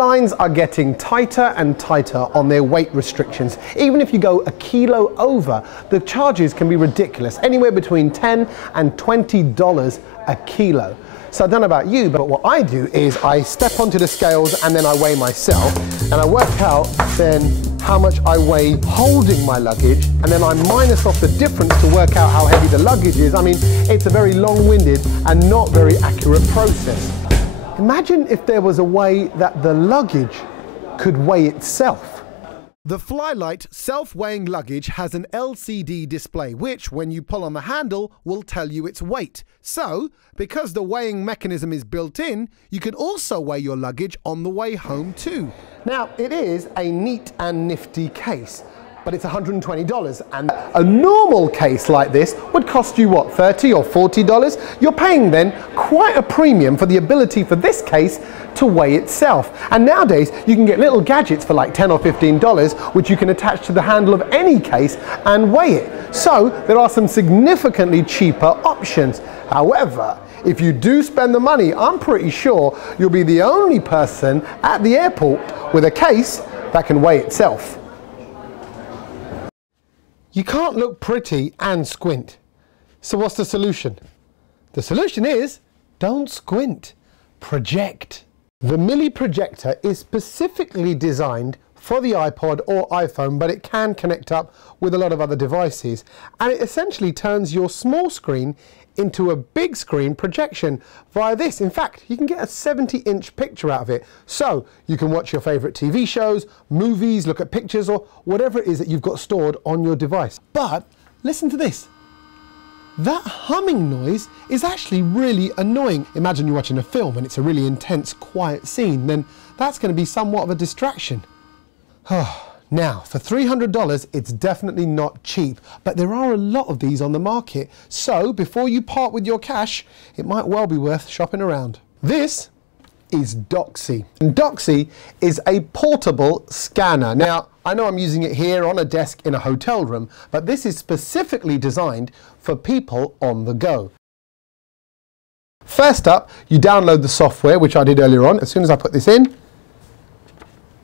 airlines are getting tighter and tighter on their weight restrictions. Even if you go a kilo over, the charges can be ridiculous, anywhere between $10 and $20 a kilo. So I don't know about you, but what I do is I step onto the scales and then I weigh myself, and I work out then how much I weigh holding my luggage, and then I minus off the difference to work out how heavy the luggage is. I mean, it's a very long-winded and not very accurate process. Imagine if there was a way that the luggage could weigh itself. The Flylight self-weighing luggage has an LCD display which, when you pull on the handle, will tell you its weight. So, because the weighing mechanism is built in, you can also weigh your luggage on the way home too. Now, it is a neat and nifty case, but it's $120, and a normal case like this would cost you, what, $30 or $40? You're paying then quite a premium for the ability for this case to weigh itself. And nowadays, you can get little gadgets for like $10 or $15, which you can attach to the handle of any case and weigh it. So there are some significantly cheaper options. However, if you do spend the money, I'm pretty sure you'll be the only person at the airport with a case that can weigh itself. You can't look pretty and squint. So what's the solution? The solution is don't squint, project. The Milli projector is specifically designed for the iPod or iPhone, but it can connect up with a lot of other devices. And it essentially turns your small screen into a big screen projection via this. In fact, you can get a 70-inch picture out of it. So you can watch your favorite TV shows, movies, look at pictures, or whatever it is that you've got stored on your device. But listen to this. That humming noise is actually really annoying. Imagine you're watching a film and it's a really intense, quiet scene, then that's going to be somewhat of a distraction. Now, for $300, it's definitely not cheap, but there are a lot of these on the market. So, before you part with your cash, it might well be worth shopping around. This is Doxy. And Doxy is a portable scanner. Now, I know I'm using it here on a desk in a hotel room, but this is specifically designed for people on the go. First up, you download the software, which I did earlier on. As soon as I put this in,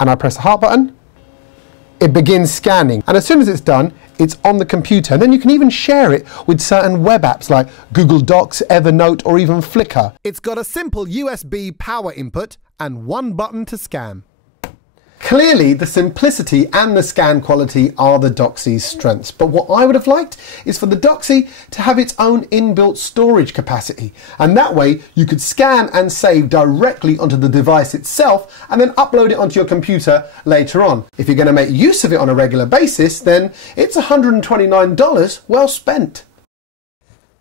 and I press the heart button, it begins scanning, and as soon as it's done, it's on the computer, and then you can even share it with certain web apps like Google Docs, Evernote, or even Flickr. It's got a simple USB power input and one button to scan. Clearly, the simplicity and the scan quality are the Doxy's strengths, but what I would have liked is for the Doxy to have its own inbuilt storage capacity, and that way you could scan and save directly onto the device itself and then upload it onto your computer later on. If you're going to make use of it on a regular basis, then it's $129 well spent.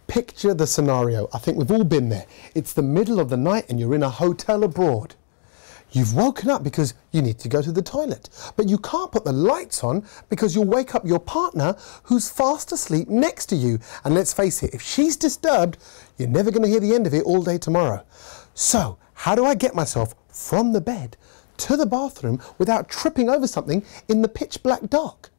Picture the scenario. I think we've all been there. It's the middle of the night and you're in a hotel abroad. You've woken up because you need to go to the toilet, but you can't put the lights on because you'll wake up your partner who's fast asleep next to you. And let's face it, if she's disturbed, you're never going to hear the end of it all day tomorrow. So, how do I get myself from the bed to the bathroom without tripping over something in the pitch black dark?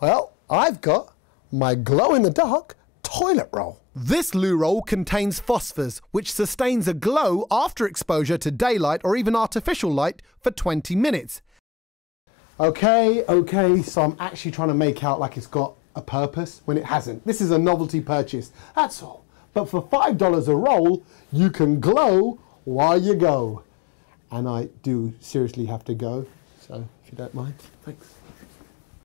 Well, I've got my glow-in-the-dark toilet roll. This loo roll contains phosphors, which sustains a glow after exposure to daylight or even artificial light for 20 minutes. Okay, so I'm actually trying to make out like it's got a purpose when it hasn't. This is a novelty purchase, that's all. But for $5 a roll, you can glow while you go. And I do seriously have to go, so if you don't mind, thanks.